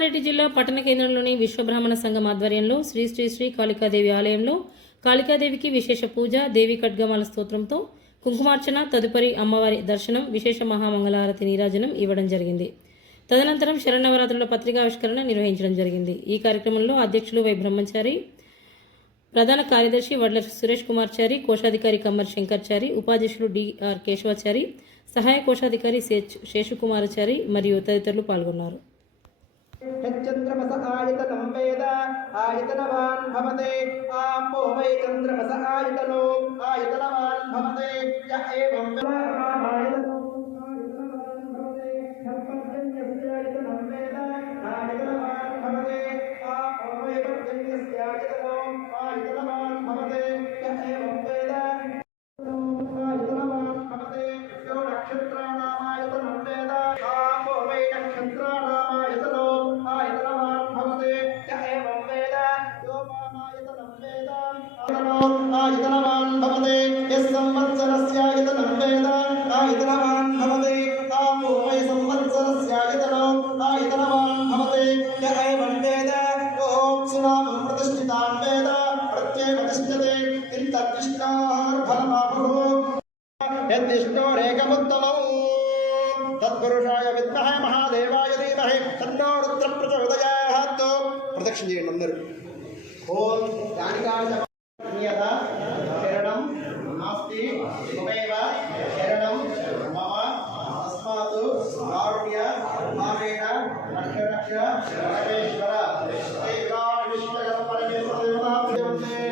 కామారెడ్డి జిల్లా పట్టణ కేంద్రంలోని విశ్వబ్రాహ్మణ సంఘం ఆధ్వర్యంలో శ్రీ శ్రీ శ్రీ కాళికాదేవి ఆలయంలో కాళికాదేవికి విశేష పూజ దేవి ఖడ్గమాల స్తోత్రంతో కుంకుమార్చన తదుపరి అమ్మవారి దర్శనం విశేష మహామంగళారతి నీరాజనం ఇవ్వడం జరిగింది. తదనంతరం శరణవరాత్రుల పత్రికావిష్కరణ నిర్వహించడం జరిగింది. ఈ కార్యక్రమంలో అధ్యక్షులు వై బ్రహ్మచారి ప్రధాన కార్యదర్శి వడ్ల సురేష్ కుమార్ చారి కోశాధికారి కమ్మర్ శంకర్చారి ఉపాధ్యక్షులు డిఆర్ కేశవాచారి సహాయ కోశాధికారి శేష్- శేషుకుమారచారి మరియు తదితరులు పాల్గొన్నారు. यच्चन्द्रमस आयतनं वेद आयतनवान् भवते आपो वै चन्द्रमस आयतनो आयतनवान् भवते य एवं आयतनवान् भवते यः संवत्सरस्यायतनं वेद आयतनवान् भवते आपो वै संवत्सरस्यायतनो आयतनवान् भवते य एवं वेद ॐ सुनामं प्रतिष्ठितान् वेद प्रत्येकतिष्ठते इन्तर्कृष्णार्फलमाहुः यद्विष्णोरेकमुत्तमम् తత్పురుషాయ విద్మహే మహాదేవాయ ధీమహి తన్నో రుద్ర ప్రచోదయాత్ ప్రదక్షిణ చేయండి అందరూ ఓం దానికాయ శరణం నాస్తి మమైవ శరణం మమ తస్మాత్ కారుణ్య మామేణ రక్ష రక్ష పరమేశ్వర శ్రీ విరాట్ పరమేశ్వర దేవతాభ్యవంతే పరమేశ్వర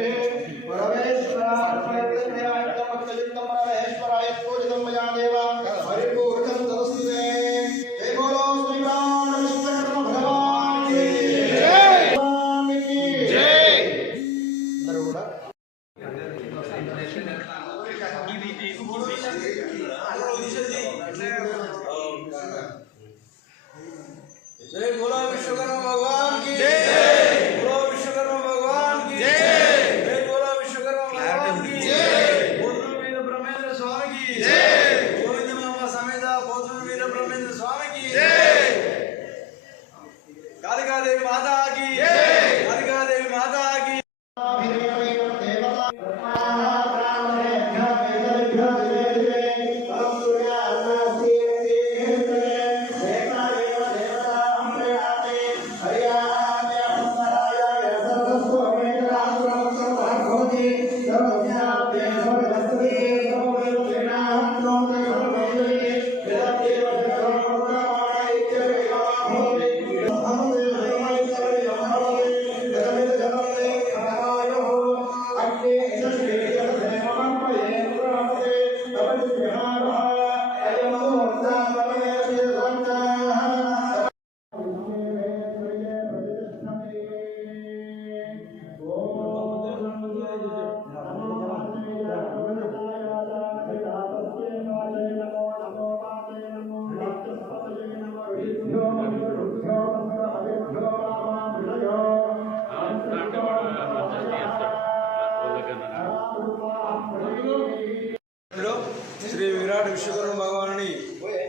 శ్రీ విరాట్ విశ్వకర్మ భగవానుని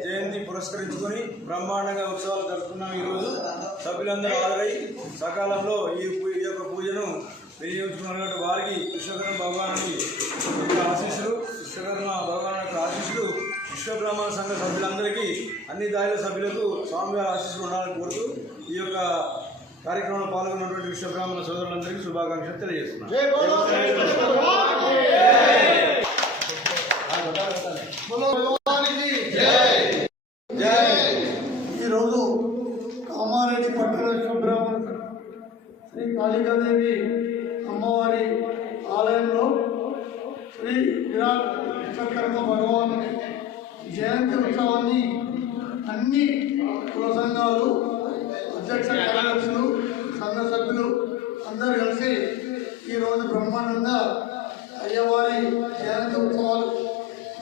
జయంతి పురస్కరించుకొని బ్రహ్మాండంగా ఉత్సవాలు జరుపుకున్నాం ఈరోజు. సభ్యులందరూ హాజరై సకాలంలో ఈ ఈ యొక్క పూజను వినియోగించుకున్నటువంటి వారికి విశ్వకర్మ భగవానుని ఆశీస్సులు విశ్వకర్మ భగవాన్ యొక్క ఆశీస్సులు విశ్వబ్రహ్మణ సంఘ సభ్యులందరికీ అన్ని దాయిల సభ్యులకు స్వామివారి ఆశీస్సులు ఉండాలని కోరుతూ ఈ యొక్క కార్యక్రమంలో పాల్గొన్నటువంటి విశ్వబ్రాహ్మణ సోదరులందరికీ శుభాకాంక్షలు తెలియజేస్తున్నాను జై ఈరోజు కామారెడ్డి పట్టణ విశ్వబ్రాహ్మణ శ్రీ కాళికాదేవి అమ్మవారి ఆలయంలో శ్రీ విరాట్ విశ్వకర్మ భగవాన్ జయంతి ఉత్సవాన్ని అన్ని కుల సంఘాలు అధ్యక్ష సంఘ సభ్యులు అందరూ కలిసి ఈరోజు బ్రహ్మాండంగా అయ్యవారి జయంతి ఉత్సవాలు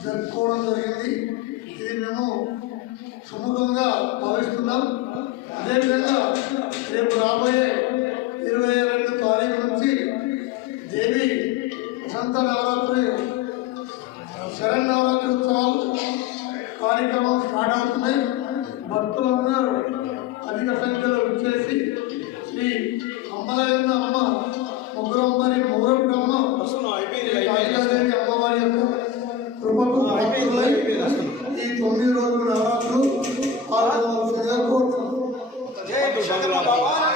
జరుపుకోవడం జరిగింది. ఇది మేము సుముఖంగా భావిస్తున్నాం. అదేవిధంగా రేపు రాబోయే ఇరవై రెండు తారీఖు నుంచి దేవి వసంత నవరాత్రి శరణవరాత్రి ఉత్సవాలు కార్యక్రమం స్టార్ట్ అవుతున్నాయి. భక్తులందరూ chega.